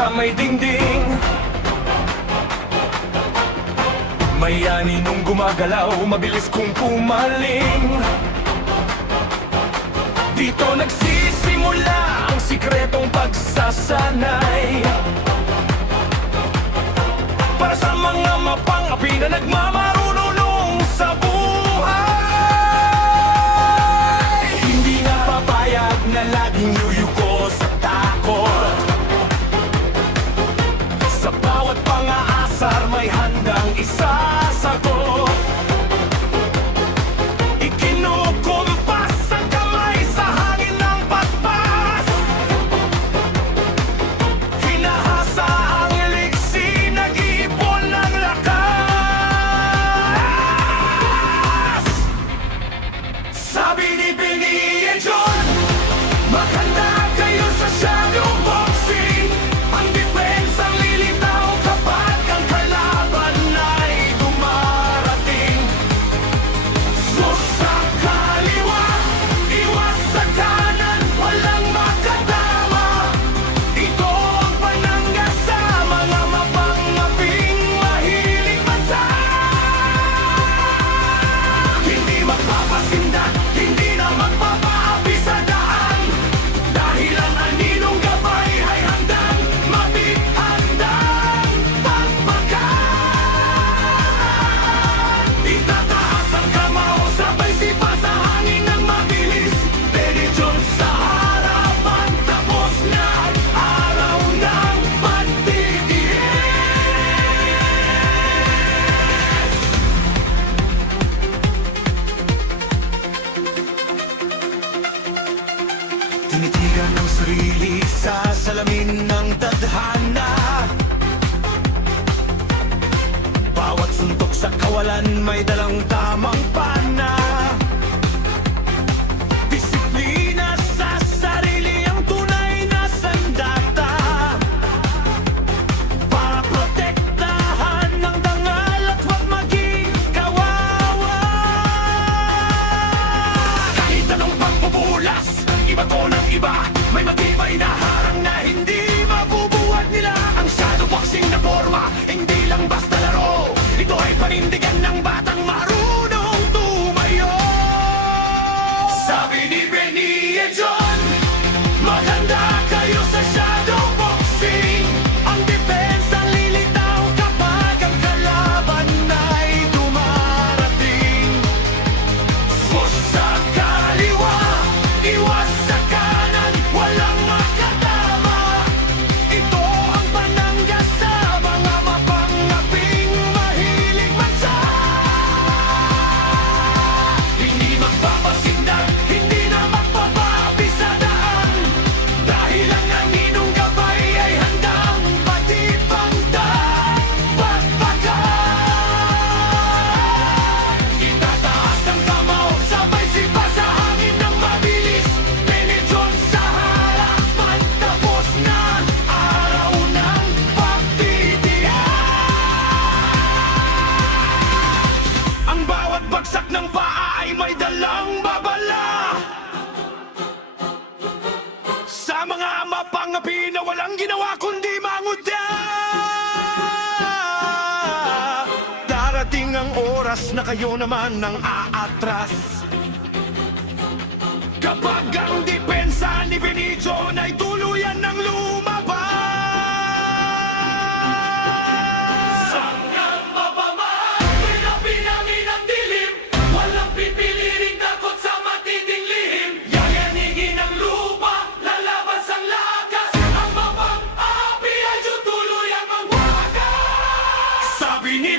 sa may dingding. May ani nung gumagalaw, mabilis kong pumaling. Dito nagsisimula ang sikretong pagsasanay, para sa mga mapangapi na nagmamarunong sa buhay. Hindi nga papayag na laging yuyuko sa takot. Sa bawat pang-aasar may handang isasagot. Ikinukumpas ang kamay sa hangin ng paspas. Hinahasa ang eliksi, nag-iipon ng lakas. Sabi ni Benny and John, maghanda kayo sa shadow boxing. Ang depensang lilitaw kapag ang kalaban ay dumarating. Sus sa kaliwa, iwas sa kanan, walang makatama. Ito ang panangga sa mga mapangaping mahilig mansa. Hindi magpapasindan, hindi na magpapaapi sa daan, dahil ang aninong gabay ay handang matihandang pagpakaan. Itataas ang kamao, sabay sipa sa hangin ng mabilis. Benny John sa harapan, tapos na ang araw ng pagtitiis. Tinitigan ng sarili sa salamin ng tadhana. Bawat suntok sa kawalan may dalang tamang pana. Disiplina sa sarili ang tunay na sandata, para protektahan ng dangal at huwag maging kawawa. Kahit anong pagbubulas, iba to ng iba, may matibay na harang na hindi mabubuhat nila. Ang shadow boxing na forma, hindi lang basta laro. Ito ay panindigan ng batang marunong tumayo. Sabi ni Benny and John, maghanda kayo sa shadow boxing. Ang depensang lilitaw kapag ang kalaban ay dumarating. Sus sa kaliwa, iwas sa kanan, walang makatama. Ito ang panangga sa mga mapangaping mahilig mansa. Hindi magpapasindak, hindi na magpapaapi sa daan, dahil ang aninong gabay ay handang patipangdan pagpakaan. Itataas ang kamao, sabay sipa sa hangin ng mabilis. Benny John sa harapan, tapos na ang araw ng pagtitiis. Ang bawat bagsak ng paa ay may dalang babala, sa mga mapangapi na walang ginawa kundi manguda. Darating ang oras na kayo naman ang aatras, kapag ang depensa ni Benny John ay tuluyan ng lumabas. Sangang mapamahal, pinapinangin ang dilim, walang pipili ring takot sa matinding lihim. Yayanigin ang lupa, lalabas ang lakas, ang mapang-api ay tutuluyang mangwagas. Sabi ni